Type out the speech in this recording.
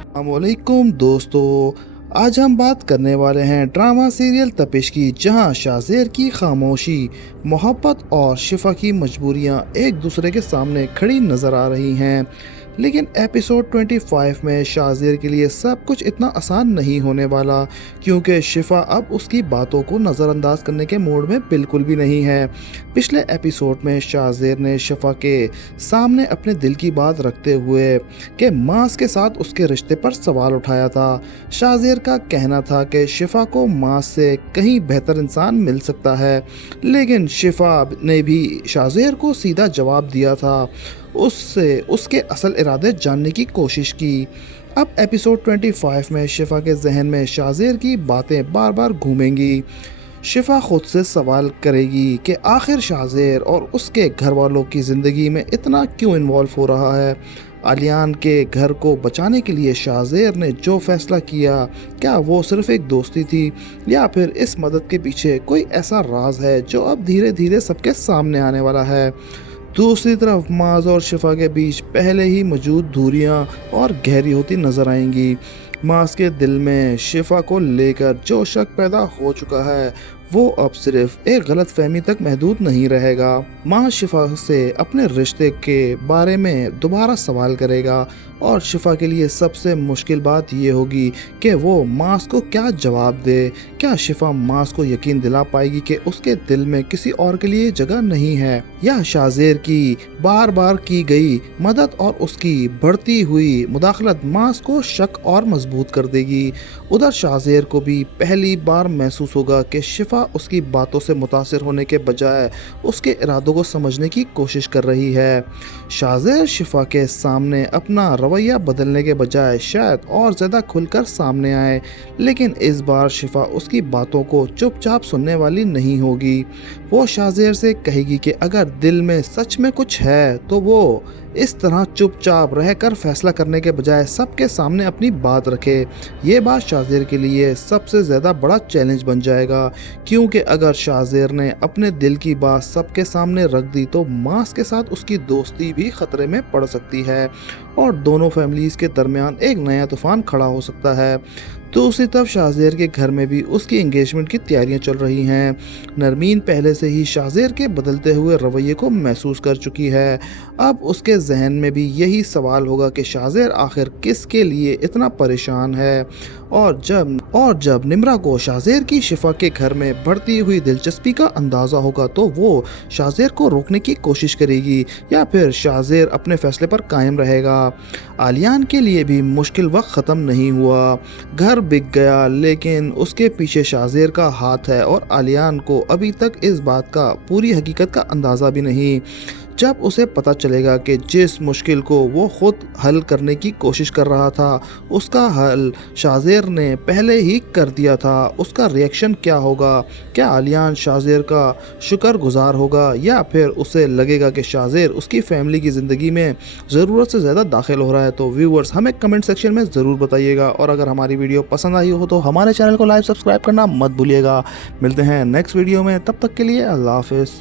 अस्सलामुअलैकुम दोस्तों। आज हम बात करने वाले हैं ड्रामा सीरियल तपिश की, जहां शाज़ेर की खामोशी, मोहब्बत और शिफा की मजबूरियां एक दूसरे के सामने खड़ी नज़र आ रही हैं। लेकिन एपिसोड 25 में शाज़ेर के लिए सब कुछ इतना आसान नहीं होने वाला, क्योंकि शिफा अब उसकी बातों को नज़रअंदाज करने के मूड में बिल्कुल भी नहीं है। पिछले एपिसोड में शाज़ेर ने शिफा के सामने अपने दिल की बात रखते हुए कि मास के साथ उसके रिश्ते पर सवाल उठाया था। शाज़ेर का कहना था कि शिफा को मास से कहीं बेहतर इंसान मिल सकता है, लेकिन शिफा ने भी शाज़ेर को सीधा जवाब दिया था। उससे उसके असल इरादे जानने की कोशिश की। अब एपिसोड 25 में शिफा के जहन में शाज़ेर की बातें बार बार घूमेंगी। शिफा खुद से सवाल करेगी कि आखिर शाज़ेर और उसके घर वालों की ज़िंदगी में इतना क्यों इन्वॉल्व हो रहा है। आलियान के घर को बचाने के लिए शाज़ेर ने जो फैसला किया, क्या वो सिर्फ एक दोस्ती थी, या फिर इस मदद के पीछे कोई ऐसा राज है जो अब धीरे धीरे सबके सामने आने वाला है। दूसरी तरफ माज और शिफा के बीच पहले ही मौजूद दूरियां और गहरी होती नजर आएंगी। माज के दिल में शिफा को लेकर जो शक पैदा हो चुका है, वो अब सिर्फ एक गलत फहमी तक महदूद नहीं रहेगा। माज शिफा से अपने रिश्ते के बारे में दोबारा सवाल करेगा, और शिफा के लिए सबसे मुश्किल बात ये होगी कि वो मास को क्या जवाब दे। क्या शिफा मास को यकीन दिला पाएगी कि उसके दिल में किसी और के लिए जगह नहीं है, या शाज़ेर की बार बार की गई मदद और उसकी बढ़ती हुई मुदाखलत मास को शक और मजबूत कर देगी। उधर शाज़ेर को भी पहली बार महसूस होगा कि शिफा उसकी बातों से मुतासिर होने के बजाय उसके इरादों को समझने की कोशिश कर रही है। शाज़ेर शिफा के सामने अपना रवैया बदलने के बजाय शायद और ज़्यादा खुलकर सामने आए, लेकिन इस बार शिफा उसकी बातों को चुपचाप सुनने वाली नहीं होगी। वो शाज़ेर से कहेगी कि अगर दिल में सच में कुछ है तो वो इस तरह चुपचाप रहकर फैसला करने के बजाय सबके सामने अपनी बात रखे। ये बात शाज़ेर के लिए सबसे ज़्यादा बड़ा चैलेंज बन जाएगा, क्योंकि अगर शाज़ेर ने अपने दिल की बात सबके सामने रख दी तो मास के साथ उसकी दोस्ती भी ख़तरे में पड़ सकती है, और दोनों फैमिलीज़ के दरमियान एक नया तूफ़ान खड़ा हो सकता है। दूसरी तरफ शाज़ेर के घर में भी उसकी एंगेजमेंट की तैयारियां चल रही हैं। नरमीन पहले से ही शाज़ेर के बदलते हुए रवैये को महसूस कर चुकी है। अब उसके जहन में भी यही सवाल होगा कि शाज़ेर आखिर किसके लिए इतना परेशान है। और जब निम्रा को शाज़ेर की शिफा के घर में बढ़ती हुई दिलचस्पी का अंदाज़ा होगा तो वो शाज़ेर को रोकने की कोशिश करेगी, या फिर शाज़ेर अपने फैसले पर कायम रहेगा। आलियान के लिए भी मुश्किल वक्त ख़त्म नहीं हुआ। घर बिक गया, लेकिन उसके पीछे शाज़ेर का हाथ है, और आलियान को अभी तक इस बात का पूरी हकीकत का अंदाज़ा भी नहीं। जब उसे पता चलेगा कि जिस मुश्किल को वो खुद हल करने की कोशिश कर रहा था, उसका हल शाज़ेर ने पहले ही कर दिया था, उसका रिएक्शन क्या होगा। क्या आलियान शाज़ेर का शुक्रगुजार होगा, या फिर उसे लगेगा कि शाज़ेर उसकी फैमिली की ज़िंदगी में ज़रूरत से ज़्यादा दाखिल हो रहा है। तो व्यूअर्स, हमें कमेंट सेक्शन में ज़रूर बताइएगा, और अगर हमारी वीडियो पसंद आई हो तो हमारे चैनल को लाइक सब्सक्राइब करना मत भूलिएगा। मिलते हैं नेक्स्ट वीडियो में, तब तक के लिए अल्लाह हाफ़िज़।